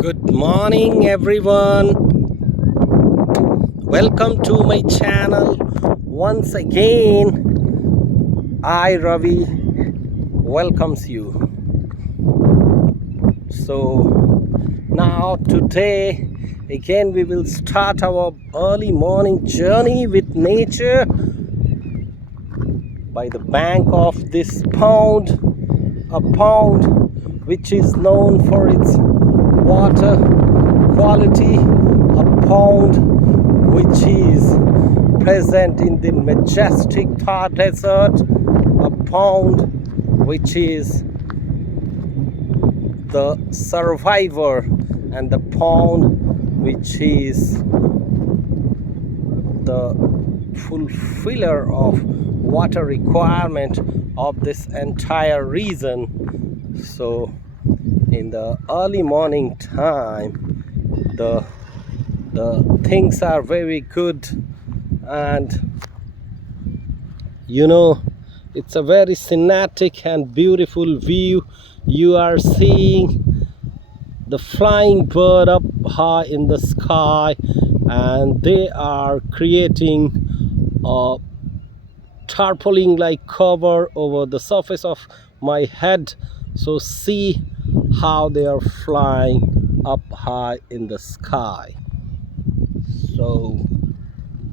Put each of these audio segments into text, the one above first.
Good morning, everyone. Welcome to my channel. Once again, I, Ravi, welcomes you. So, now today, again, we will start our early morning journey with nature by the bank of this pond, a pond which is known for its water quality, a pond which is present in the majestic Thar Desert, a pond which is the survivor, and the pond which is the fulfiller of water requirement of this entire region. So in the early morning time, the things are very good, and it's a very scenic and beautiful view. You are seeing the flying bird up high in the sky, and they are creating a tarpaulin like cover over the surface of my head. So see how they are flying up high in the sky. So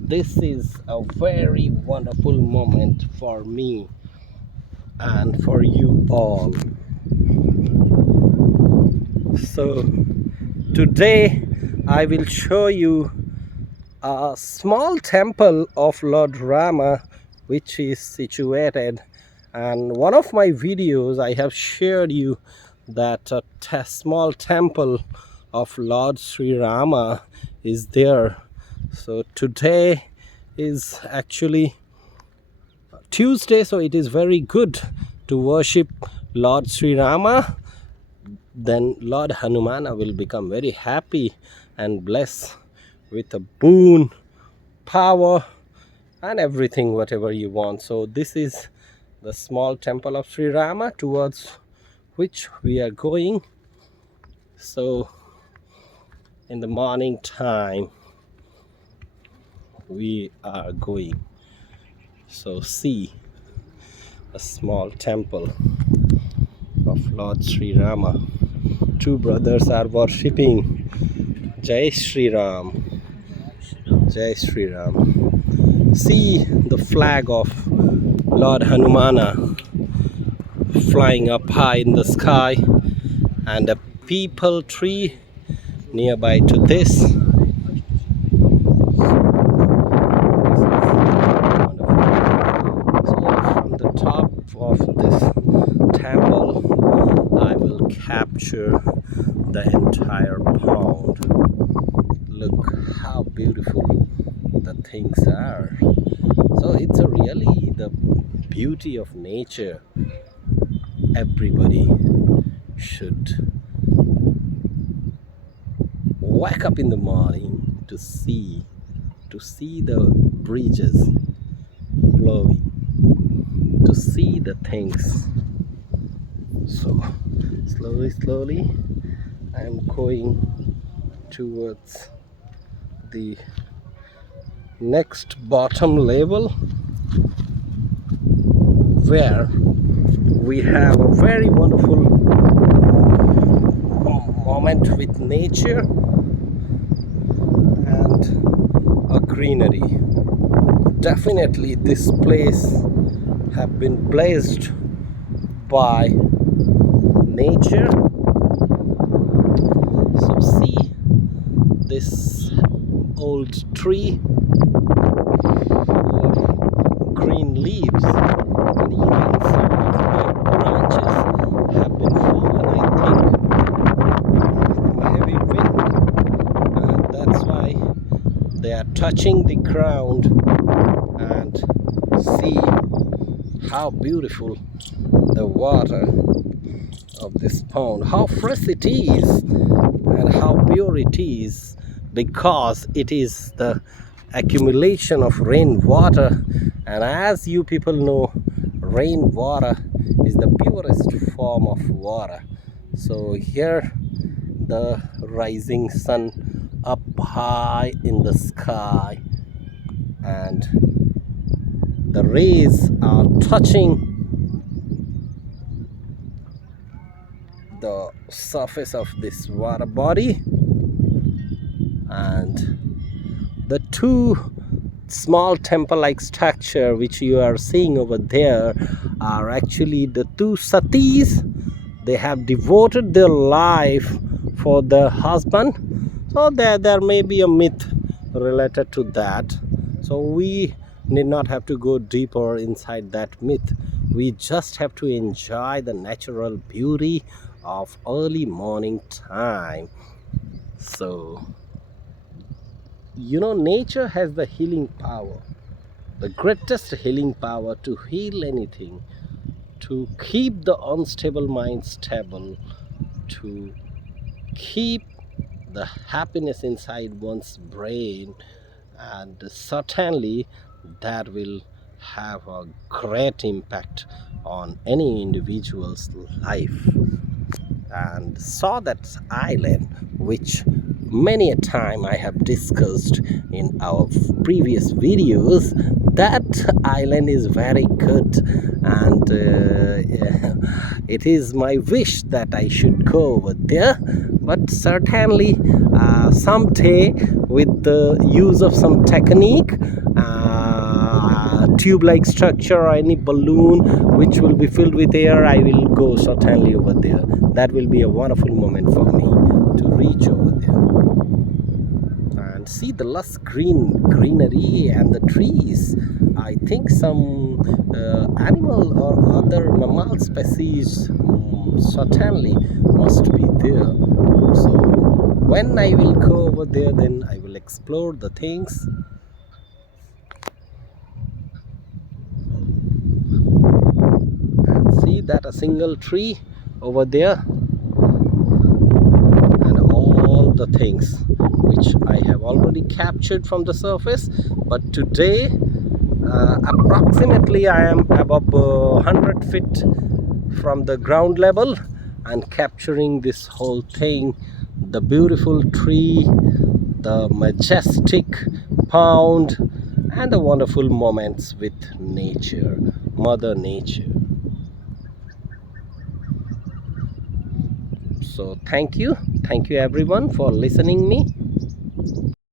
this is a very wonderful moment for me and for you all. So today I will show you a small temple of Lord Rama which is situated, and one of my videos I have shared you that a small temple of Lord Sri Rama is there. So today is actually Tuesday, so it is very good to worship Lord Sri Rama. Then Lord Hanumana will become very happy and blessed with a boon, power, and everything whatever you want. So this is the small temple of Sri Rama towards which we are going. So in the morning time we are going. So see a small temple of Lord Sri Rama. Two brothers are worshipping. Jai Sri Ram. Jai Sri Ram. See the flag of Lord Hanumana flying up high in the sky, and a peepal tree nearby to this. So from the top of this temple I will capture the entire pond. Look how beautiful the things are. So it's really the beauty of nature. Everybody should wake up in the morning to see the breezes blowing, to see the things. So slowly I am going towards the next bottom level, where we have a very wonderful moment with nature and a greenery. Definitely this place have been blessed by nature. So see this old tree of green leaves, and even some of the branches have been fallen, I think, from a heavy wind, and that's why they are touching the ground. And see how beautiful the water of this pond, how fresh it is and how pure it is, because it is the accumulation of rainwater. And as you people know, rainwater is the purest form of water. So here the rising sun up high in the sky, and the rays are touching the surface of this water body, and the two small temple like structure which you are seeing over there are actually the two satis. They have devoted their life for their husband, so there may be a myth related to that, so we need not have to go deeper inside that myth. We just have to enjoy the natural beauty of early morning time. So nature has the healing power, the greatest healing power to heal anything, to keep the unstable mind stable, to keep the happiness inside one's brain, and certainly that will have a great impact on any individual's life. And saw that island which many a time I have discussed in our previous videos. That island is very good, and it is my wish that I should go over there, but certainly someday with the use of some technique, tube-like structure or any balloon which will be filled with air, I will go certainly over there. That will be a wonderful moment for me to reach over there and see the lush greenery and the trees. I think some animal or other mammal species certainly must be there. So when I will go over there, then I will explore the things. And see that a single tree over there, and all the things which I have already captured from the surface. But today approximately I am above 100 feet from the ground level and capturing this whole thing, the beautiful tree, the majestic pond, and the wonderful moments with nature, mother nature. So thank you everyone for listening me.